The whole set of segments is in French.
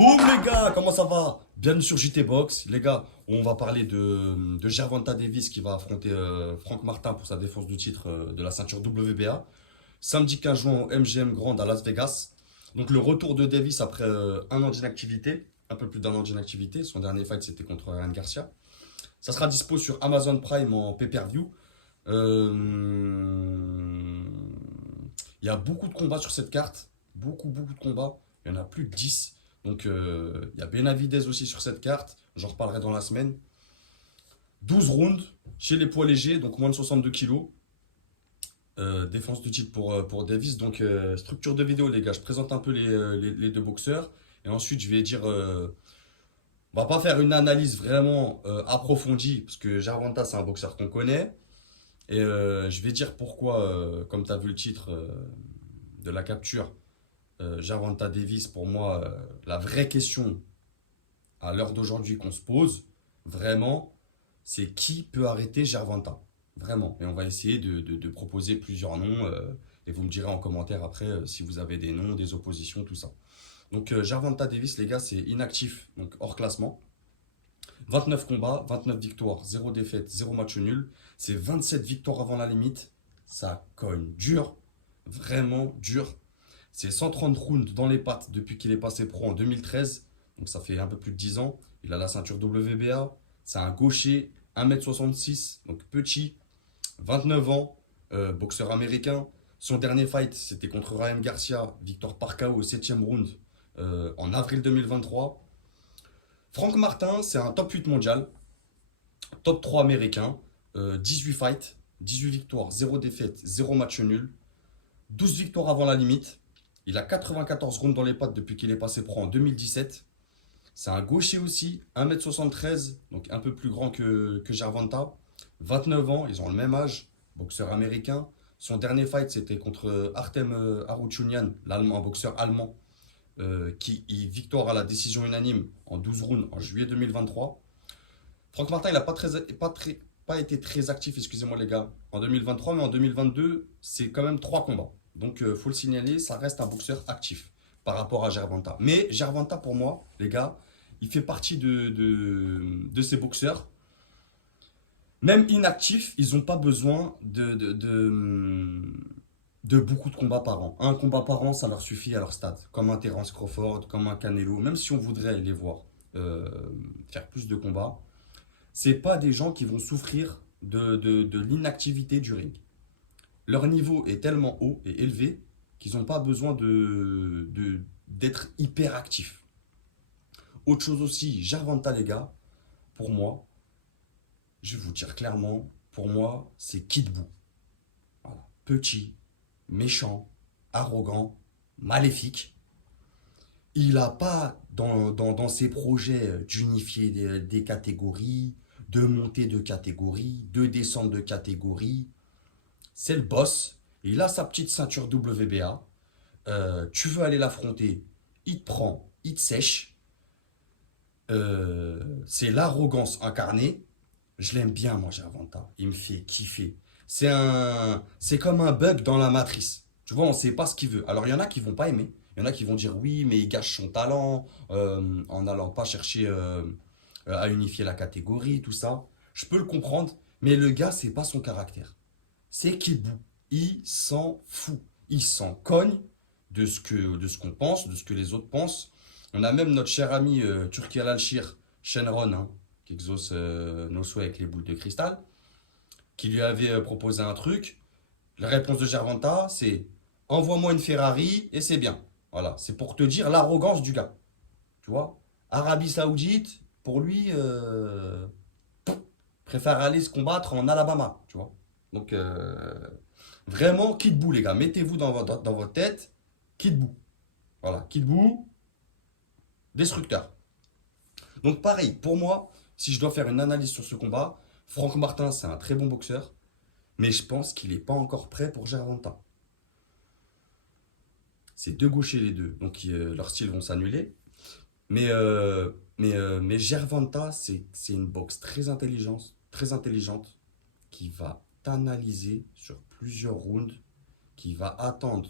Boum les gars, comment ça va? Bienvenue sur JT Box. Les gars, on va parler de Gervonta Davis qui va affronter Frank Martin pour sa défense du titre de la ceinture WBA. Samedi 15 juin au MGM Grand à Las Vegas. Donc le retour de Davis après un an d'inactivité, un peu plus d'un an d'inactivité. Son dernier fight c'était contre Ryan Garcia. Ça sera dispo sur Amazon Prime en pay-per-view. Euh, Il y a beaucoup de combats sur cette carte. Beaucoup de combats. Il y en a plus de 10. Donc il y a Benavidez aussi sur cette carte. J'en reparlerai dans la semaine. 12 rounds chez les poids légers, donc moins de 62 kilos. Défense du titre pour Davis. Donc structure de vidéo les gars. Je présente un peu les deux boxeurs. Et ensuite je vais dire... on va pas faire une analyse vraiment approfondie. Parce que Gervonta c'est un boxeur qu'on connaît. Et je vais dire pourquoi, comme tu as vu le titre de la capture, Gervonta Davis, pour moi, la vraie question à l'heure d'aujourd'hui qu'on se pose, vraiment, c'est qui peut arrêter Gervonta? Vraiment. Et on va essayer de proposer plusieurs noms. Et vous me direz en commentaire après si vous avez des noms, des oppositions, tout ça. Donc Gervonta Davis, les gars, c'est inactif, donc hors classement. 29 combats, 29 victoires, 0 défaite, 0 match nul. C'est 27 victoires avant la limite. Ça cogne dur, vraiment dur. C'est 130 rounds dans les pattes depuis qu'il est passé pro en 2013. Donc ça fait un peu plus de 10 ans. Il a la ceinture WBA. C'est un gaucher, 1m66, donc petit, 29 ans, boxeur américain. Son dernier fight, c'était contre Ryan Garcia, victoire par KO au 7e round en avril 2023. Frank Martin, c'est un top 8 mondial, top 3 américain, 18 fights, 18 victoires, 0 défaite, 0 match nul, 12 victoires avant la limite. Il a 94 rounds dans les pattes depuis qu'il est passé pro en 2017. C'est un gaucher aussi, 1m73, donc un peu plus grand que Gervonta. 29 ans, ils ont le même âge, boxeur américain. Son dernier fight, c'était contre Artem Harutyunyan, l'allemand, un boxeur allemand, qui victoire à la décision unanime en 12 rounds en juillet 2023. Frank Martin, il n'a pas été très actif, excusez-moi les gars, en 2023, mais en 2022, c'est quand même 3 combats. Donc, il faut le signaler, ça reste un boxeur actif par rapport à Gervonta. Mais Gervonta, pour moi, les gars, il fait partie de ces boxeurs. Même inactifs, ils n'ont pas besoin de beaucoup de combats par an. Un combat par an, ça leur suffit à leur stade. Comme un Terence Crawford, comme un Canelo, même si on voudrait les voir euh, faire plus de combats, c'est pas des gens qui vont souffrir de l'inactivité du ring. Leur niveau est tellement haut et élevé qu'ils n'ont pas besoin d'être hyper actifs. Autre chose aussi, Gervonta les gars, pour moi, je vais vous dire clairement, pour moi, c'est Kid Buu. Voilà. Petit, méchant, arrogant, maléfique. Il n'a pas dans ses projets d'unifier des catégories, de monter de catégories, de descendre de catégories. C'est le boss. Il a sa petite ceinture WBA. Tu veux aller l'affronter, il te prend, il te sèche. C'est l'arrogance incarnée. Je l'aime bien, moi, Gervonta. Il me fait kiffer. C'est comme un bug dans la matrice. Tu vois, on ne sait pas ce qu'il veut. Alors, il y en a qui vont pas aimer. Il y en a qui vont dire oui, mais il gâche son talent en n'allant pas chercher à unifier la catégorie, tout ça. Je peux le comprendre, mais le gars, c'est pas son caractère. C'est Kid Buu. Il s'en fout. Il s'en cogne de ce qu'on pense, de ce que les autres pensent. On a même notre cher ami Turki Al-Alshir, Shenron, hein, qui exauce nos souhaits avec les boules de cristal, qui lui avait proposé un truc. La réponse de Gervonta, c'est envoie-moi une Ferrari et c'est bien. Voilà, c'est pour te dire l'arrogance du gars. Tu vois, Arabie Saoudite, pour lui, préfère aller se combattre en Alabama. Tu vois, donc vraiment, Kid Buu, les gars, mettez-vous dans votre tête, Kid Buu. Voilà, Kid Buu, destructeur. Donc pareil, pour moi, si je dois faire une analyse sur ce combat, Frank Martin, c'est un très bon boxeur, mais je pense qu'il n'est pas encore prêt pour Gervonta. C'est deux gauchers les deux, donc leurs styles vont s'annuler. Mais Gervonta, c'est une boxe très intelligente, qui va t'analyser sur plusieurs rounds, qui va attendre.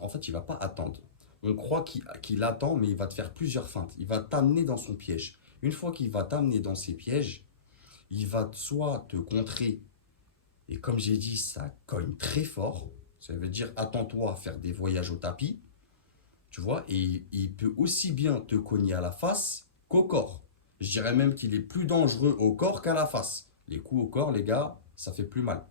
En fait, il va pas attendre. on croit qu'il attend, mais il va te faire plusieurs feintes. Il va t'amener dans son piège. Une fois qu'il va t'amener dans ses pièges, il va soit te contrer, et comme j'ai dit, ça cogne très fort. Ça veut dire, attends-toi à faire des voyages au tapis, tu vois, et il peut aussi bien te cogner à la face qu'au corps. Je dirais même qu'il est plus dangereux au corps qu'à la face. Les coups au corps, les gars, ça fait plus mal.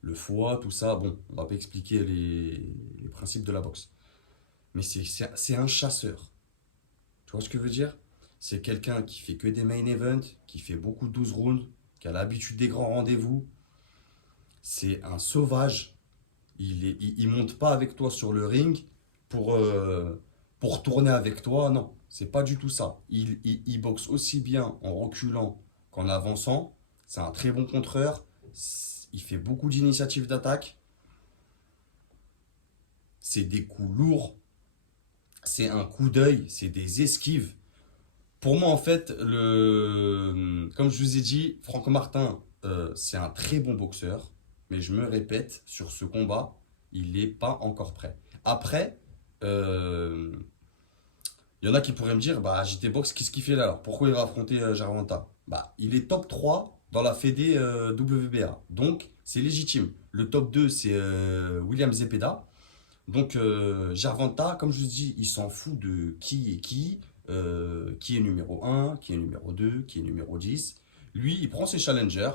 Le foie, tout ça, bon, on va pas expliquer les principes de la boxe. Mais c'est un chasseur. Tu vois ce que je veux dire? C'est quelqu'un qui fait que des main events, qui fait beaucoup de 12 rounds, qui a l'habitude des grands rendez-vous. C'est un sauvage. Il monte pas avec toi sur le ring pour, euh, pour tourner avec toi. Non, c'est pas du tout ça. Il boxe aussi bien en reculant qu'en avançant. C'est un très bon contreur. Il fait beaucoup d'initiatives d'attaque. C'est des coups lourds. C'est un coup d'œil. C'est des esquives. Pour moi, en fait, comme je vous ai dit, Franco Martin, c'est un très bon boxeur. Mais je me répète, sur ce combat, il n'est pas encore prêt. Après, euh, il y en a qui pourraient me dire, bah, JT Box, qu'est-ce qu'il fait là alors? Pourquoi il va affronter Gervonta? Bah, il est top 3 dans la Fédé WBA. Donc, c'est légitime. Le top 2, c'est William Zepeda. Donc, Gervonta, comme je vous dis, il s'en fout de qui est numéro un, qui est numéro 2, qui est numéro 10. Lui, il prend ses challengers.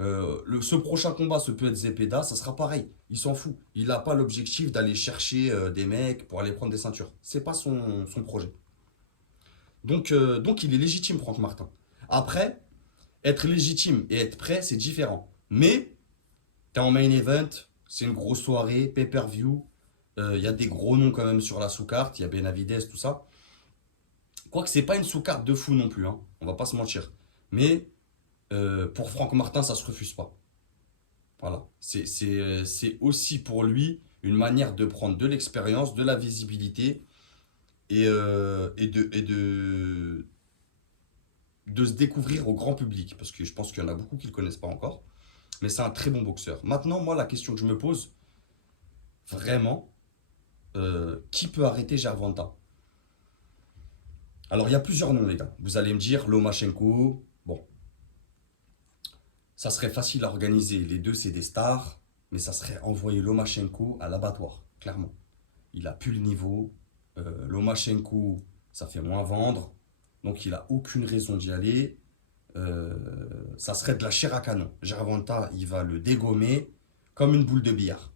Ce prochain combat, ce peut être Zepeda, ça sera pareil. Il s'en fout. Il n'a pas l'objectif d'aller chercher des mecs pour aller prendre des ceintures. C'est pas son projet. Donc, il est légitime, Franck Martin. Après, être légitime et être prêt, c'est différent. Mais, t'es en main event, c'est une grosse soirée, pay-per-view. Il y a des gros noms quand même sur la sous-carte. Il y a Benavidez, tout ça. Quoique, c'est pas une sous-carte de fou non plus, hein. On va pas se mentir. Mais, pour Franck Martin, ça se refuse pas. Voilà. C'est aussi pour lui une manière de prendre de l'expérience, de la visibilité et de se découvrir au grand public. Parce que je pense qu'il y en a beaucoup qui ne le connaissent pas encore. Mais c'est un très bon boxeur. Maintenant, moi, la question que je me pose, vraiment, qui peut arrêter Gervonta? Alors, il y a plusieurs noms, les gars. Vous allez me dire, Lomachenko. Bon, ça serait facile à organiser. Les deux, c'est des stars. Mais ça serait envoyer Lomachenko à l'abattoir, clairement. Il a plus le niveau. Lomachenko, ça fait moins vendre. Donc, il a aucune raison d'y aller. Euh, Ça serait de la chair à canon. Gervonta, il va le dégommer comme une boule de billard.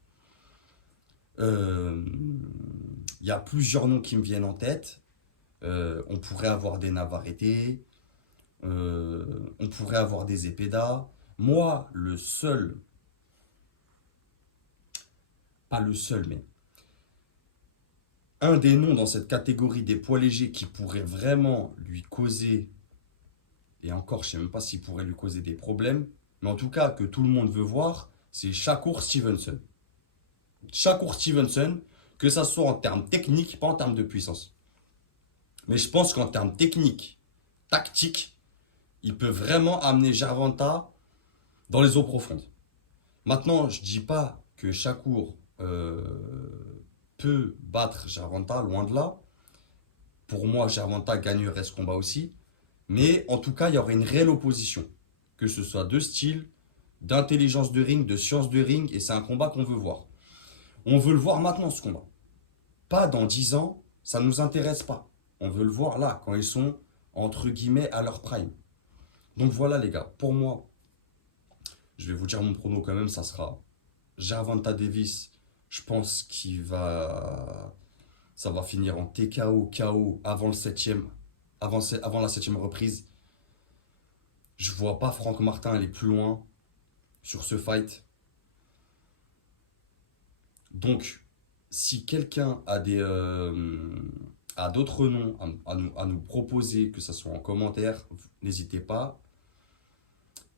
Euh, Il y a plusieurs noms qui me viennent en tête. On pourrait avoir des Navarrete, on pourrait avoir des Zepeda. Moi, le seul, pas le seul, mais un des noms dans cette catégorie des poids légers qui pourrait vraiment lui causer, et encore, je ne sais même pas s'il pourrait lui causer des problèmes, mais en tout cas que tout le monde veut voir, c'est Shakur Stevenson. Shakur Stevenson, que ça soit en termes techniques, pas en termes de puissance. Mais je pense qu'en termes techniques, tactiques, il peut vraiment amener Gervonta dans les eaux profondes. Maintenant, je ne dis pas que Shakur peut battre Gervonta, loin de là. Pour moi, Gervonta gagnerait ce combat aussi. Mais en tout cas, il y aurait une réelle opposition. Que ce soit de style, d'intelligence de ring, de science de ring, et c'est un combat qu'on veut voir. On veut le voir maintenant, ce combat. Pas dans 10 ans, ça ne nous intéresse pas. On veut le voir là, quand ils sont, entre guillemets, à leur prime. Donc voilà les gars, pour moi, je vais vous dire mon prono quand même, ça sera Gervonta Davis. Je pense ça va finir en TKO, KO avant le septième, avant la septième reprise. Je vois pas Franck Martin aller plus loin sur ce fight. Donc, si quelqu'un a d'autres noms à nous proposer, que ce soit en commentaire, n'hésitez pas.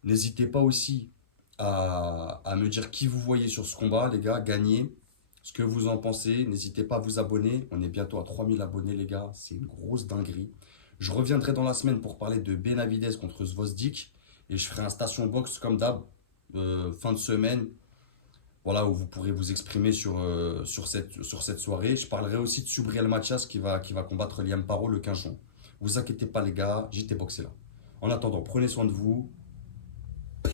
N'hésitez pas aussi à me dire qui vous voyez sur ce combat, les gars, gagner, ce que vous en pensez. N'hésitez pas à vous abonner. On est bientôt à 3000 abonnés, les gars. C'est une grosse dinguerie. Je reviendrai dans la semaine pour parler de Benavidez contre Zvozdik. Et je ferai un station box comme d'hab, fin de semaine. voilà, où vous pourrez vous exprimer sur cette soirée. Je parlerai aussi de Subriel Matias qui va combattre Liam Paro le 15 juin. Vous inquiétez pas les gars, JT Box est là. En attendant, prenez soin de vous